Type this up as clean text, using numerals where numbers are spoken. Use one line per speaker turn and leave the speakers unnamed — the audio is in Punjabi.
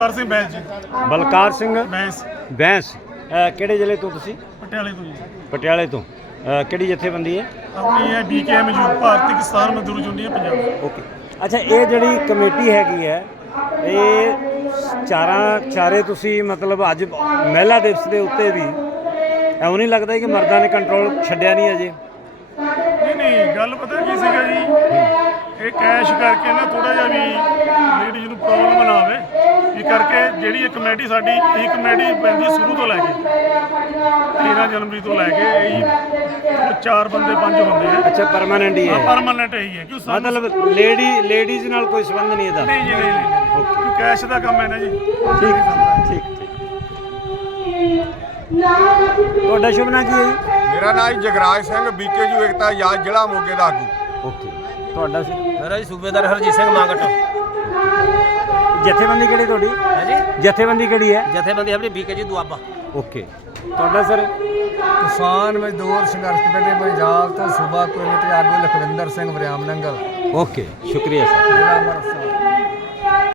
ਬਲਕਾਰ ਸਿੰਘ ਬੈਂਸ ਜੀ।
ਬਲਕਾਰ ਸਿੰਘ
ਬੈਂਸ
ਬੈਂਸ ਕਿਹੜੇ ਜ਼ਿਲ੍ਹੇ ਤੋਂ ਤੁਸੀਂ?
ਪਟਿਆਲੇ ਤੋਂ ਜੀ।
ਪਟਿਆਲੇ ਤੋਂ। ਕਿਹੜੀ ਜਥੇਬੰਦੀ ਹੈ?
ਆਪਣੀ ਹੈ BKM ਯੂ ਭਾਰਤੀ ਕਿਸਾਨ ਮਜ਼ਦੂਰ ਯੂਨੀਅਨ ਪੰਜਾਬ।
ਓਕੇ। ਅੱਛਾ, ਇਹ ਜਿਹੜੀ ਕਮੇਟੀ ਹੈਗੀ ਹੈ ਇਹ ਚਾਰੇ ਤੁਸੀਂ ਮਤਲਬ ਅੱਜ ਮਹਿਲਾ ਦਿਵਸ ਦੇ ਉੱਤੇ ਵੀ ਐਉਂ ਨਹੀਂ ਲੱਗਦਾ ਕਿ ਮਰਦਾਂ ਨੇ ਕੰਟਰੋਲ ਛੱਡਿਆ ਨਹੀਂ ਅਜੇ?
ਨਹੀਂ ਗੱਲ ਪਤਾ ਕੀ ਸੀਗਾ ਜੀ, ਇਹ ਕੈਸ਼ ਕਰਕੇ ਨਾ ਥੋੜਾ ਜਿਹਾ ਵੀ ਲੇਡੀਜ਼ ਨੂੰ ਪ੍ਰੋਬਲਮ ਨਾ ਆਵੇ, ਇਹ ਕਰਕੇ ਜਿਹੜੀ ਇਹ ਕਮੇਟੀ ਸਾਡੀ ਇਹ ਕਮੇਟੀ ਪੈਂਦੀ ਸ਼ੁਰੂ ਤੋਂ ਲੈ ਕੇ 13 ਜਨਵਰੀ ਤੋਂ ਲੈ ਕੇ ਇਹ 4 ਬੰਦੇ 5 ਹੁੰਦੇ ਆ।
ਅੱਛਾ, ਪਰਮਾਨੈਂਟ ਹੀ ਹੈ?
ਪਰਮਾਨੈਂਟ ਹੀ ਹੈ। ਕਿਉਂ
ਮਤਲਬ ਲੇਡੀਜ਼ ਨਾਲ ਕੋਈ ਸੰਬੰਧ ਨਹੀਂ ਇਹਦਾ?
ਨਹੀਂ ਜੀ, ਨਹੀਂ ਕਿਉਂ ਕੈਸ਼ ਦਾ ਕੰਮ ਹੈ ਨਾ ਜੀ।
ਠੀਕ ਠੀਕ। ਤੁਹਾਡਾ ਸ਼ੁਭ ਨਾਂ ਕੀ ਹੈ ਜੀ?
ਮੇਰਾ ਨਾਮ ਜਗਰਾਜ ਸਿੰਘ, BKU ਏਕਤਾ ਆਜ਼ਾਦ ਜ਼ਿਲ੍ਹਾ ਮੋਗੇ ਦਾ ਆਗੂ।
ਓਕੇ। ਤੁਹਾਡਾ ਸੀ?
ਮੇਰਾ ਜੀ ਸੂਬੇਦਾਰ ਹਰਜੀਤ ਸਿੰਘ ਮਾਂਗਟ।
ਜਥੇਬੰਦੀ ਕਿਹੜੀ ਤੁਹਾਡੀ?
ਹੈ ਜੀ,
ਜਥੇਬੰਦੀ ਕਿਹੜੀ ਹੈ?
ਜਥੇਬੰਦੀ ਆਪਣੀ BKG ਦੁਆਬਾ।
ਓਕੇ। ਤੁਹਾਡਾ ਸਰ?
ਕਿਸਾਨ ਮਜ਼ਦੂਰ ਸੰਘਰਸ਼ ਕਮੇਟੀ ਪੰਜਾਬ ਤੋਂ ਸੂਬਾ ਕਮੇਟੀ ਆਗੂ ਲਖਵਿੰਦਰ ਸਿੰਘ ਵਰਿਆਮ ਨੰਗਲ।
ਓਕੇ, ਸ਼ੁਕਰੀਆ ਸਰ।
ਜ਼ਿਲ੍ਹਾ ਅੰਮ੍ਰਿਤਸਰ।